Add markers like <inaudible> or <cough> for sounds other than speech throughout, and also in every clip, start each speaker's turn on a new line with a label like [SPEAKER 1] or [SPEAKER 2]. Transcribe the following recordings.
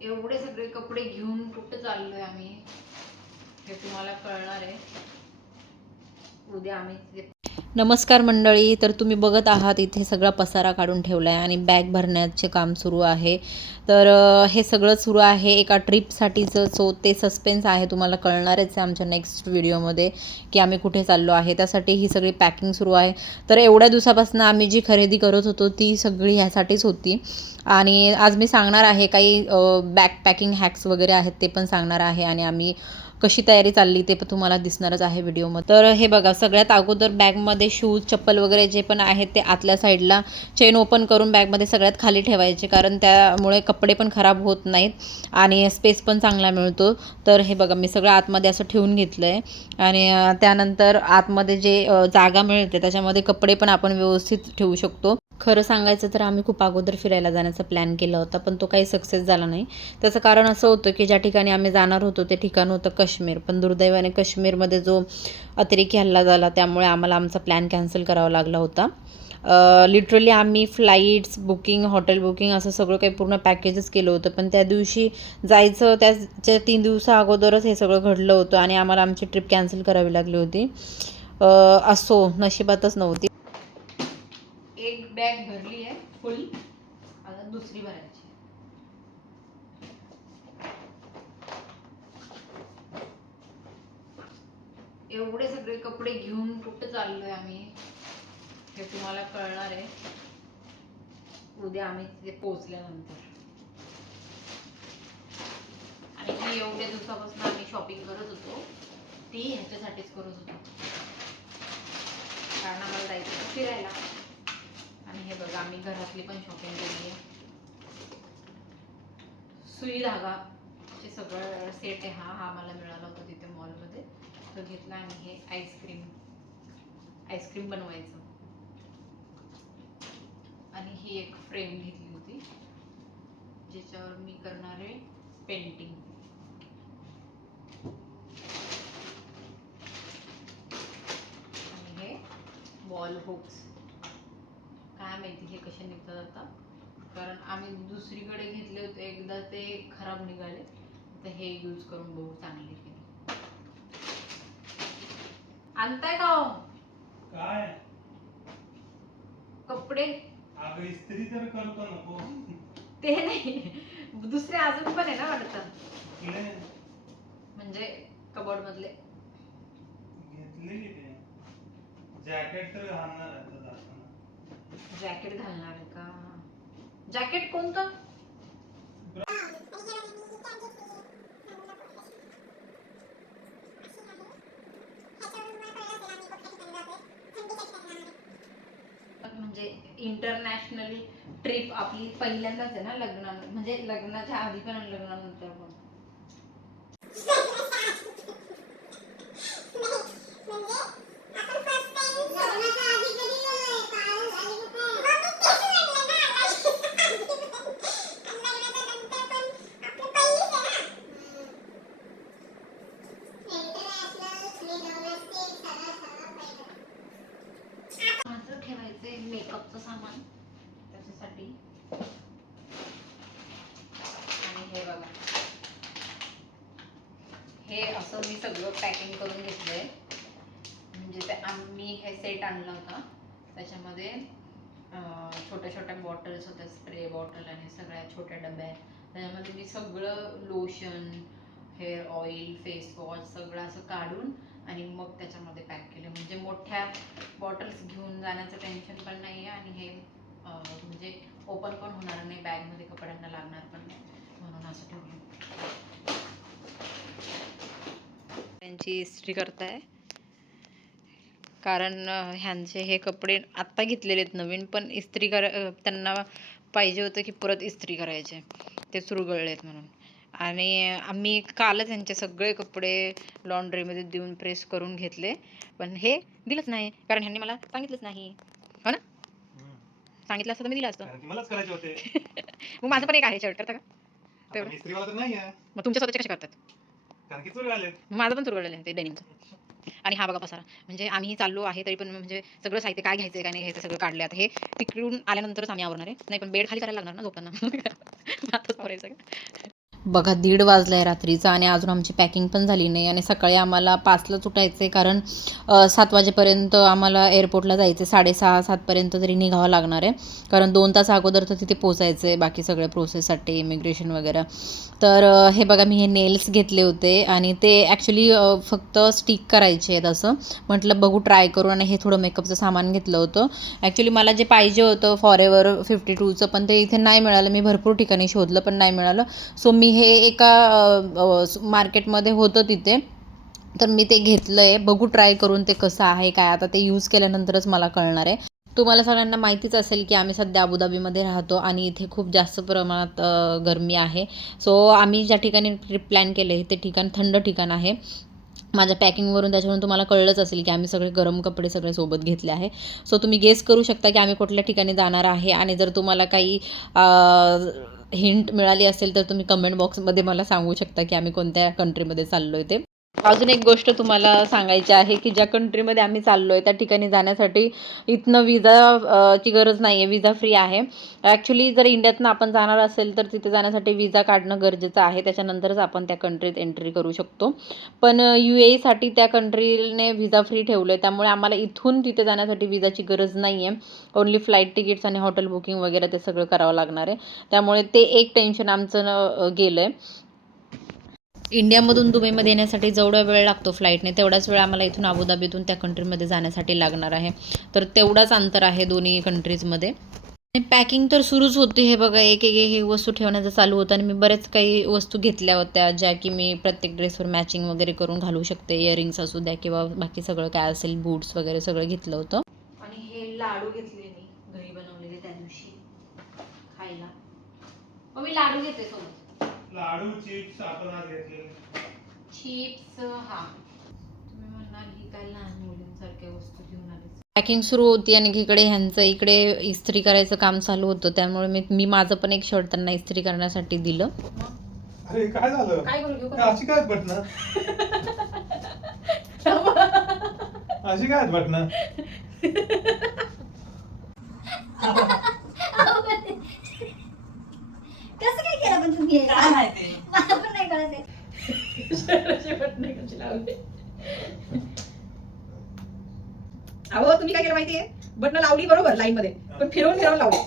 [SPEAKER 1] एवढे सगळे कपडे घेऊन कुठं चाललोय आम्ही? हे तुम्हाला कळणार आहे. उद्या आम्ही
[SPEAKER 2] नमस्कार मंडळी तर तुम्ही बघत आहात इथे सगळा पसारा काढून ठेवला आहे आणि बॅग भरण्याचे काम सुरू आहे. तर हे सगळं सुरू आहे एका ट्रिपसाठीचं सो ते सस्पेन्स आहे तुम्हाला कळणारच आहे आमच्या नेक्स्ट व्हिडिओमध्ये की आम्ही कुठे चाललो आहे. त्यासाठी ही सगळी पॅकिंग सुरू आहे. तर एवढ्या दिवसापासून आम्ही जी खरेदी करत होतो ती सगळी ह्यासाठीच होती. आणि आज मी सांगणार आहे काही बॅग पॅकिंग हॅक्स वगैरे आहेत ते पण सांगणार आहे. आणि आम्ही कशी तयारी चालली ते पण तुम्हाला दिसणारच आहे व्हिडिओमध्ये. तर हे बघा सगळ्यात अगोदर बॅगमध्ये शूज चप्पल वगैरे जे पण आहेत ते आतल्या साईडला चेन ओपन करून बॅगमध्ये सगळ्यात खाली ठेवायचे कारण त्यामुळे कपडे पण खराब होत नाहीत आणि स्पेस पण चांगला मिळतो. तर हे बघा मी सगळं आतमध्ये असं ठेवून घेतलं आहे आणि त्यानंतर आतमध्ये जे जागा मिळते त्याच्यामध्ये कपडे पण आपण व्यवस्थित ठेवू शकतो. खरं सांगायचं तर आम्ही खूप अगोदर फिरायला जाण्याचा प्लॅन केला होता पण तो काही सक्सेस झाला नाही. त्याचं कारण असं होतं की ज्या ठिकाणी आम्ही जाणार होतो ते ठिकाण होतं काश्मीर. पण दुर्दैवाने काश्मीरमध्ये जो अतिरेकी हल्ला झाला त्यामुळे आम्हाला आमचा प्लॅन कॅन्सल करावा लागला होता. लिटरली आम्ही फ्लाईट्स बुकिंग हॉटेल बुकिंग असं सगळं काही पूर्ण पॅकेजच केलं होतं. पण त्या दिवशी जायचं त्याच्या तीन दिवसा अगोदरच हे सगळं घडलं होतं आणि आम्हाला आमची ट्रिप कॅन्सल करावी लागली होती. असो नशिबातच नव्हती.
[SPEAKER 1] एक बॅग भरली आहे फुल आता दुसरी भरायची एवढे सगळे कपडे घेऊन कुठं चाललोय आम्ही हे तुम्हाला कळणार आहे. उद्या आम्ही तिथे पोहोचल्यानंतर. आणि ती एवढ्या दिवसापासून आम्ही शॉपिंग करत होतो ती ह्याच्यासाठीच करत होतो. कारण आम्हाला जायचं फिरायला. आणि हे बघा आम्ही घरातली पण शॉपिंग केली आहे. सुई धागा चे सगळं सेट आहे हा हा मला मिळाला होता तिथे मॉलमध्ये तो घेतला आणि हे आईस्क्रीम आईस्क्रीम बनवायचं. आणि ही एक फ्रेम घेतली होती ज्याच्यावर मी करणार आहे पेंटिंग आणि हे वॉल हुक्स माहिती हे कसे निघतात आता. कारण आम्ही दुसरीकडे घेतले होते एकदा ते खराब निघाले. तर हे यूज करून बघू चांगले की नाही. आणताय का हो?
[SPEAKER 3] काय?
[SPEAKER 1] कपडे?
[SPEAKER 3] अगं इस्त्री तर करतो नको
[SPEAKER 1] ते. नाही. दुसरे अजून पण आहे ना वाटतं? म्हणजे कबोर्ड मधले
[SPEAKER 3] घेतले की ते. जॅकेट तर घालणार आहे
[SPEAKER 1] जॅकेट घालणार आहे का? जॅकेट कोणतं? म्हणजे इंटरनॅशनली ट्रिप आपली पहिल्यांदाच आहे ना लग्ना म्हणजे लग्नाच्या आधी पण आणि लग्नानंतर पण माझं आपण त्याच्यासाठी. आणि हे बघा. हे असं मी सगळं पॅकिंग करून घेतलंय. म्हणजे ते आम्ही हे सेट आणला होता. त्याच्यामध्ये छोट्या छोट्या बॉटल्स होत्या स्प्रे बॉटल आणि सगळ्या छोट्या डब्या आहेत. त्याच्यामध्ये मी सगळं lotion hair oil face wash सगळं असं काढून आणि मग त्याच्यामध्ये पॅक केले. म्हणजे मोठ्या बॉटल्स घेऊन जाण्याचं टेन्शन पण नाही आहे आणि हे म्हणजे ओपन पण होणार नाही बॅगमध्ये कपड्यांना लागणार पण नाही म्हणून असं ठेवलं.
[SPEAKER 2] त्यांची इस्त्री करताय. कारण ह्यांचे हे कपडे आत्ता घेतलेले आहेत नवीन पण इस्त्री कर त्यांना पाहिजे होतं की परत इस्त्री करायचे. ते चुरगळले आहेत म्हणून. आणि आम्ही कालच यांचे सगळे कपडे लॉन्ड्रीमध्ये देऊन प्रेस करून घेतले. पण हे दिलंच नाही कारण ह्यांनी मला सांगितलंच नाही. हो ना? सांगितलं असतं तर मी दिलं असतं. <laughs> मग माझं पण एक आहे शर्ट करता का? तेवढं? मग तुमच्या स्वतःचे कसे करतात? माझं पण चुरगळलेलं आहे ते डेनिमचं आणि हा बघा पसारा. म्हणजे आम्ही चाललो आहे तरी पण म्हणजे सगळं साहित्य काय घ्यायचं काय नाही घ्यायचं सगळं काढले आता. हे तिकडून आल्यानंतरच आम्ही आवरणार आहे. नाही पण बेड खाली करायला लागणार ना झोपताना आताच <laughs> आवरायचं का बघा दीड वाजला आहे रात्रीचा आणि अजून आमची पॅकिंग पण झाली नाही आणि सकाळी आम्हाला पाचलाच उठायचं आहे कारण सात वाजेपर्यंत आम्हाला एअरपोर्टला जायचं आहे साडेसहा सातपर्यंत तरी निघावं लागणार आहे. कारण दोन तास अगोदर तर तिथे पोचायचं आहे बाकी सगळ्या प्रोसेससाठी इमिग्रेशन वगैरे. तर हे बघा मी हे नेल्स घेतले होते आणि ते ॲक्च्युली फक्त स्टिक करायचे आहेत असं. म्हटलं बघू ट्राय करू आणि हे थोडं मेकअपचं सामान घेतलं होतं. ॲक्च्युली मला जे पाहिजे होतं फॉरेवर फिफ्टी टूचं पण ते इथे नाही मिळालं. मी भरपूर ठिकाणी शोधलं पण नाही मिळालं. सो मी हे एका मार्केटमध्ये होतं तिथे. तर मी ते घेतलं आहे बघू ट्राय करून ते कसं आहे काय आता ते यूज केल्यानंतरच मला कळणार आहे. तुम्हाला सगळ्यांना माहितीच असेल की आम्ही सध्या अबुधाबीमध्ये राहतो आणि इथे खूप जास्त प्रमाणात गरमी आहे. सो आम्ही ज्या ठिकाणी ट्रिप प्लॅन केले ते ठिकाण थंड ठिकाण आहे. माझ्या पॅकिंगवरून त्याच्यावरून तुम्हाला कळलंच असेल की आम्ही सगळे गरम कपडे सगळे सोबत घेतले आहे. सो तुम्ही गेस करू शकता की आम्ही कुठल्या ठिकाणी जाणार आहे. आणि जर तुम्हाला काही हिंट मिळाली असेल तर तुम्ही कमेंट बॉक्समध्ये मला सांगू शकता की आम्ही कोणत्या कंट्रीमध्ये चाललो आहे ते. अजून एक गोष्ट तुम्हाला सांगायची आहे की ज्या कंट्रीमध्ये आम्ही चाललो आहे त्या ठिकाणी जाण्यासाठी इथनं विजा ची गरज नाही आहे विजा फ्री आहे. ॲक्च्युली जर इंडियातनं आपण जाणार असेल तर तिथे जाण्यासाठी विजा काढणं गरजेचं आहे. त्याच्यानंतरच आपण त्या कंट्रीत एंट्री करू शकतो. पण यू एसाठी त्या कंट्रीने व्हिजा फ्री ठेवलं आहे त्यामुळे आम्हाला इथून तिथे जाण्यासाठी विजाची गरज नाही आहे ओन्ली फ्लाईट तिकीट्स आणि हॉटेल बुकिंग वगैरे ते सगळं करावं लागणार आहे. त्यामुळे ते एक टेन्शन आमचं गेलं आहे इंडियामधून दुबईमध्ये येण्यासाठी जेवढा वेळ लागतो फ्लाईटने तेवढाच वेळ आम्हाला इथून अबुधाबीतून त्या कंट्रीमध्ये जाण्यासाठी लागणार आहे. तर तेवढाच अंतर आहे दोन्ही कंट्रीजमध्ये आणि पॅकिंग तर सुरूच होती हे बघा एक एक हे वस्तू ठेवण्याचं चालू होतं आणि मी बरेच काही वस्तू घेतल्या होत्या ज्या की मी प्रत्येक ड्रेसवर मॅचिंग वगैरे करून घालू शकते. इयरिंग्स असू द्या किंवा बाकी सगळं काय असेल बूट्स वगैरे सगळं घेतलं होतं. आणि हे लाडू घेतले मी घरी बनवलेले त्या दिवशी खायला. मग मी लाडू घेते सोबत.
[SPEAKER 3] लाडू चिप्स आपण आज घेतलेले
[SPEAKER 1] चिप्स हा. तुम्ही म्हणाल ही काय लहान मुलींसारख्या वस्तू घेऊन आली.
[SPEAKER 2] पॅकिंग सुरू होती आणि इकडे ह्यांचं इकडे इस्त्री करायचं काम चालू होतं. त्यामुळे मी मी माझं पण एक शर्ट त्यांना इस्त्री करण्यासाठी दिलं.
[SPEAKER 3] अरे काय झालं?
[SPEAKER 1] काय करू घेऊ
[SPEAKER 3] काय अशी काय बटन अशी काय बटन <laughs>
[SPEAKER 4] कसं काय पण तुम्ही हे?
[SPEAKER 5] काय माहिती
[SPEAKER 4] मला पण नाही कळत आहे.
[SPEAKER 5] अहो तुम्ही काय केलं माहितीये बटन लावली बरोबर लाईन मध्ये पण फिरवून फिरवून लावली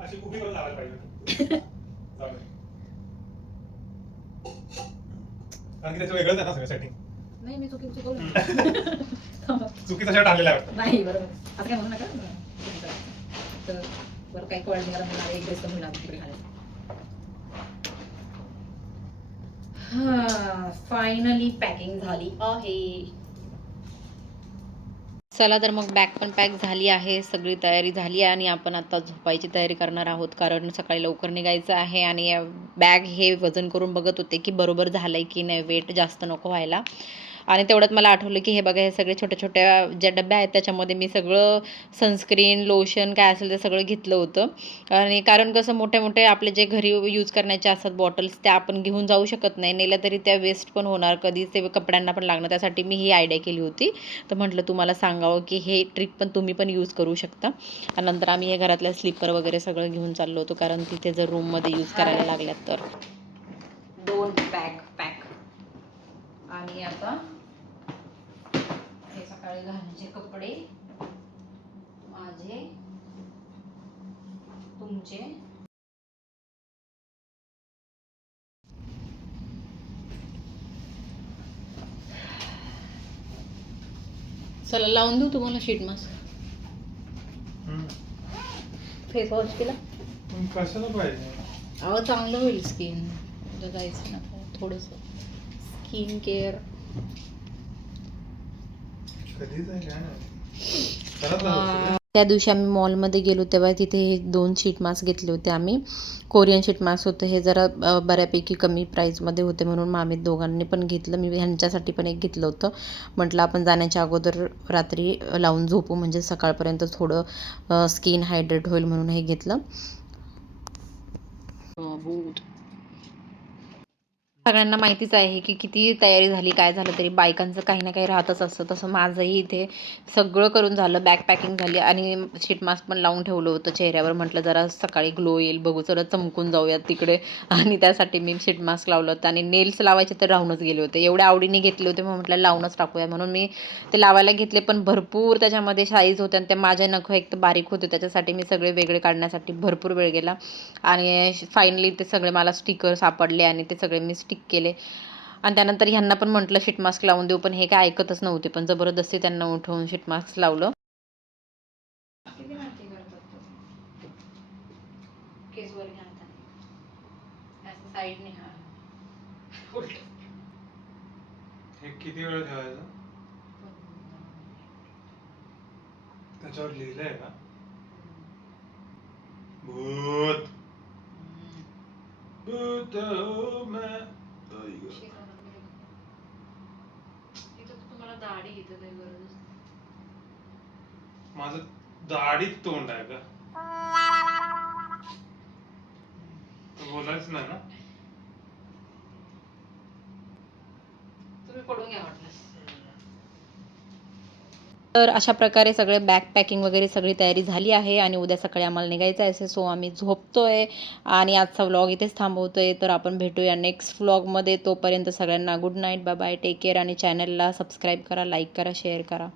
[SPEAKER 3] अशी उभी करून लावायला पाहिजे जाऊ दे. कारण की त्याचं वेगळंच आहे ना सगळं सेटिंग
[SPEAKER 5] नाही मी चुकी चुकवलं
[SPEAKER 3] चुकीचा शर्ट आणलेला आहे वाटतं.
[SPEAKER 5] नाही बरोबर असं काय म्हणू नका तर बरं एक ड्रेस तिकडे घालायला हा फायनली पॅकिंग झाली. आहे.
[SPEAKER 2] चला तर मग बॅग पण पॅक झाली आहे सगळी तयारी झाली आहे आणि आपण आता झोपायची तयारी करणार आहोत कारण सकाळी लवकर निघायचं आहे आणि बॅग हे वजन करून बघत होते की बरोबर झालं आहे की नाही वेट जास्त नको व्हायला. आणि तेवढ्यात मला आठवलं की हे बघा हे सगळे छोट्या छोट्या ज्या डब्या आहेत त्याच्यामध्ये मी सगळं सनस्क्रीन लोशन काय असेल ते सगळं घेतलं होतं. आणि कारण कसं मोठे मोठे आपले जे घरी यूज करण्याचे असतात बॉटल्स त्या आपण घेऊन जाऊ शकत नाही. नेल्या तरी त्या वेस्ट पण होणार कधीच ते कपड्यांना पण लागणार. त्यासाठी मी ही आयडिया केली होती. तर म्हटलं तुम्हाला सांगावं की हे ट्रिक पण तुम्ही पण यूज करू शकता. आणि नंतर आम्ही हे घरातल्या स्लीपर वगैरे सगळं घेऊन चाललो होतो कारण तिथे जर रूममध्ये यूज करायला लागल्यात तर.
[SPEAKER 1] दोन पॅक पॅक आणि आता घालण्याचे कपडे माझे तुमचे.
[SPEAKER 2] चला लावून देऊ तुम्हाला शीट मास्क. फेस वॉश केला?
[SPEAKER 3] कशाला पाहिजे?
[SPEAKER 2] अहो चांगलं होईल स्किन जायचं ना थोडंसं. स्किन केअर
[SPEAKER 3] कधीच आहे काय माहिती. घरात लावलं
[SPEAKER 2] त्या दिवशी आम्ही मॉलमध्ये गेलो तेव्हा तिथे हे दोन शीट मास्क घेतले होते आम्ही. कोरियन शीट मास्क होतं. हे जरा बऱ्यापैकी कमी प्राईजमध्ये होते म्हणून मग आम्ही दोघांनी पण घेतलं. मी ह्यांच्यासाठी पण एक घेतलं होतं. म्हटलं आपण जाण्याच्या अगोदर रात्री लावून झोपू. म्हणजे सकाळपर्यंत थोडं स्किन हायड्रेट होईल म्हणून हे घेतलं. सगळ्यांना माहितीच आहे की किती तयारी झाली काय झालं तरी बायकांचं काही ना काही राहतच असतं. तसं माझंही इथे सगळं करून झालं बॅग पॅकिंग झाली आणि शीट मास्क पण लावून ठेवलं होतं. चेहऱ्यावर म्हटलं जरा सकाळी ग्लो येईल बघू चला चमकून जाऊयात तिकडे. आणि त्यासाठी मी शीट मास्क लावलं होतं आणि नेल्स लावायचे तर राहूनच गेले होते. एवढ्या आवडीने घेतले होते मग म्हटलं लावूनच टाकूया. म्हणून मी ते लावायला घेतले पण भरपूर त्याच्यामध्ये साईज होते आणि ते माझ्या नखं एक तर बारीक होते. त्याच्यासाठी मी सगळे वेगळे काढण्यासाठी भरपूर वेळ गेला. आणि फायनली ते सगळे मला स्टिकर सापडले आणि ते सगळे मी स्टिक ठीक केले. आणि त्यानंतर ह्यांना पण म्हटलं शीट मास्क लावून देऊ. पण हे काय ऐकतच नव्हते पण जबरदस्ती त्यांना उठवून शीट मास्क लावलं.
[SPEAKER 3] किती वेळ ठेवायचं? त्याच्यावर लिहिलंय का भूत भूत हो मैं आई गं.
[SPEAKER 1] इथं तर तुम्हाला दाढी इथं काही गरजच नाही.
[SPEAKER 3] माझं दाढीत तोंड आहे का तू बोलायच नाही ना?
[SPEAKER 1] तुम्ही पडून घ्या वाटलं
[SPEAKER 2] तर अशा प्रकारे सगळे बॅग पॅकिंग वगैरे सगळी तयारी झाली आहे आणि उद्या सकाळी आम्हाला निघायचं आहे. सो आम्ही झोपतोय आणि आजचा व्लॉग इथेच थांबवतोय. तर आपण भेटूया नेक्स्ट व्लॉगमध्ये तोपर्यंत सगळ्यांना good night bye bye take care आणि चॅनलला सबस्क्राईब करा लाईक करा शेअर करा.